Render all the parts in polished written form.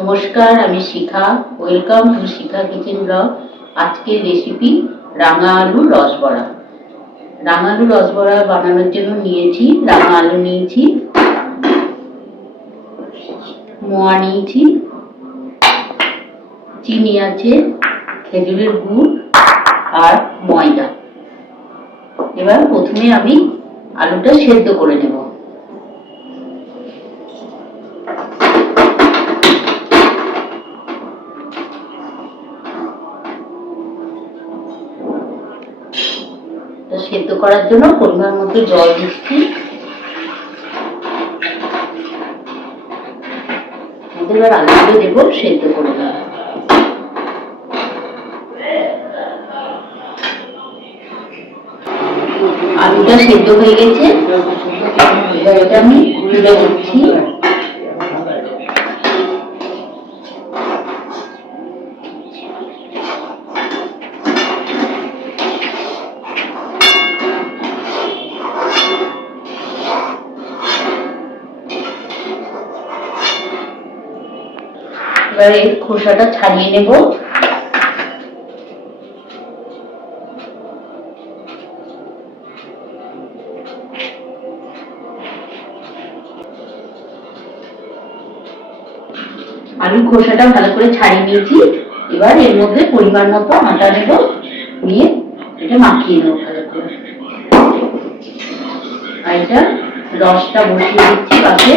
নমস্কার, আমি Shikha. Welcome to Shikha kitchen blog. আজকের রেসিপি রাঙা আলুর রসবড়া। রাঙা আলুর রসবড়া বানানোর জন্য নিয়েছি রাঙা আলু নিয়েছি, মোয়া নিয়েছি, চিনি আছে, খেজুরের গুড় আর ময়দা। এবার প্রথমে আমি আলুটা সেদ্ধ করে নেব। সেদ্ধ করার জন্য পরিমাণ মতো জল দিচ্ছি। এবার আলুগুলো দেবো, সেদ্ধ করে নেব। আলুটা সেদ্ধ হয়ে গেছে, এবার এটা আমি তুলে দিচ্ছি। এবার এই খোসাটা ছাড়িয়ে নেব। আলুর খোসাটা ভালো করে ছাড়িয়ে নিয়েছি। এবার এর মধ্যে পরিমাণ মতো আটা নেব, নিয়ে এটা মাখিয়ে নেব ভালো করে। আর এটা রসটা বসিয়ে দিচ্ছি পাশে।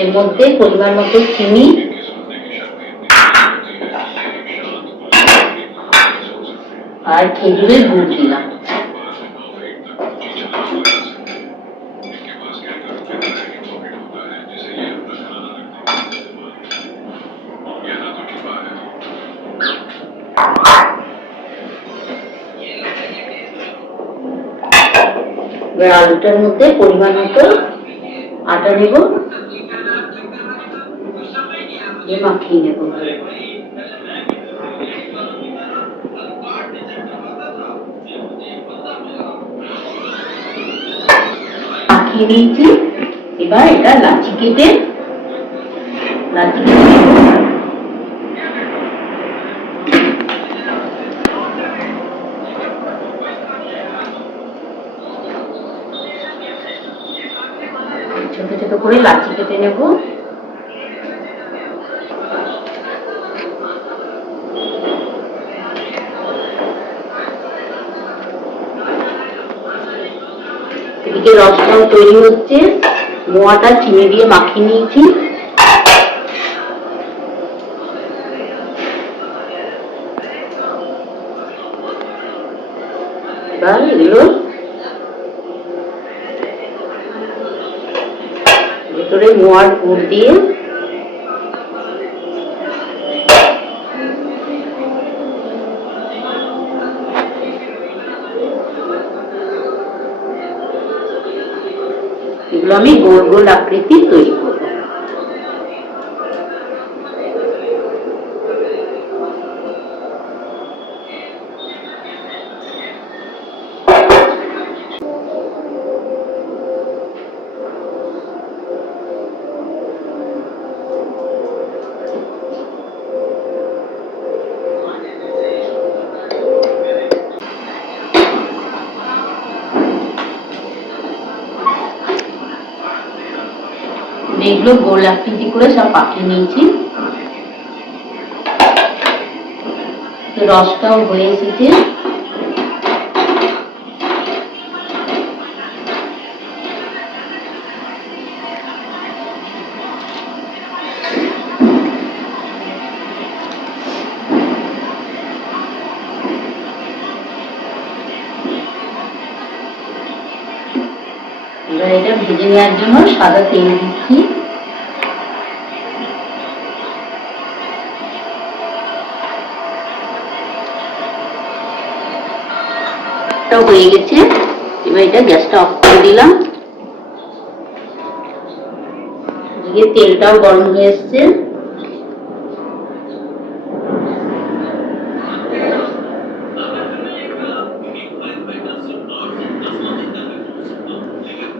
এর মধ্যে পরিমাণ মতো চিনি আর খেজুরের গুড় দিলাম। এবার আলুটার মধ্যে পরিমাণ মতো আটা নেব, মাখিয়ে নেব। মাখিয়ে নিয়েছি। এবার এটা লাচি কেটে ছোট ছোট করে লাচি কেটে নেব। এদিকে রসটাও তৈরি হচ্ছে। মোয়াটা চিনি দিয়ে মাখিয়ে নিয়েছি। এবার এগুলো ভেতরে মোয়ার পুর দিয়ে এগুলো আমি গোল গোল আকৃতি তৈরি করব। এগুলো গোল আকৃতি করে সব পাকিয়ে নিয়েছি। রসটাও হয়ে এসেছে। এবার এটা ভেজে নেওয়ার জন্য সাদা তেল দিচ্ছি। হয়ে গেছে। এবার এটা গ্যাসটা অফ করে দিলাম। তেলটাও গরম হয়ে এসছে।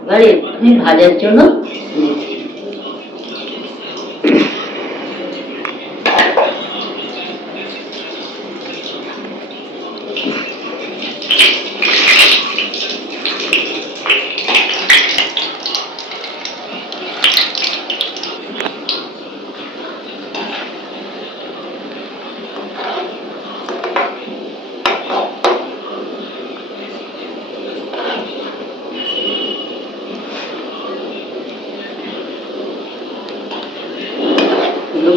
এবার আমি ভাজার জন্য দিয়েছি।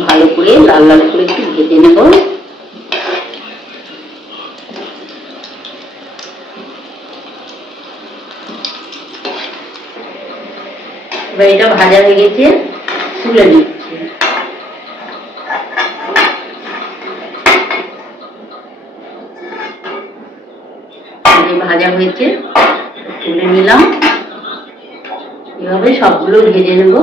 ভালো করে লাল লাল করে একটু ভেজে নেব। এবার এটা ভাজা হয়ে গেছে, তুলে নিচ্ছি। ভাজা হয়েছে, তুলে নিলাম। এভাবে সবগুলো ভেজে নেব।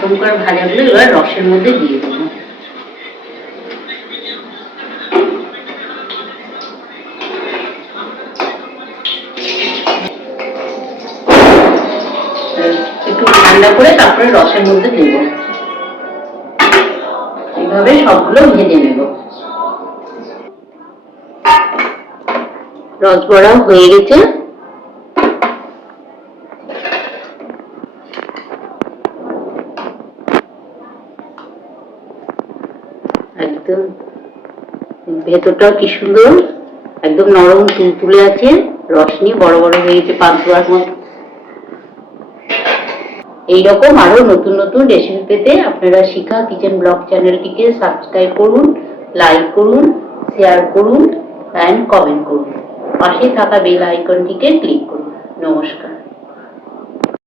প্রথমকার ভাজাগুলো এবার রসের মধ্যে দিয়ে দেবো। একটু ঠান্ডা করে তারপরে রসের মধ্যে দেব। এইভাবে সবগুলো ভেজে নেব। রসবড়া হয়ে গেছে। একদম ভেতরটাও কি সুন্দর, একদম নরম তুলতুলে আছে, রস নিয়ে বড় বড় হয়ে গেছে পান্তুয়ার মতো। এইরকম আরো নতুন নতুন রেসিপি পেতে আপনারা শিখা কিচেন ব্লগ চ্যানেলটিকে সাবস্ক্রাইব করুন, লাইক করুন, শেয়ার করুন এন্ড কমেন্ট করুন। পাশে থাকা বেল আইকনটিকে ক্লিক করুন। নমস্কার।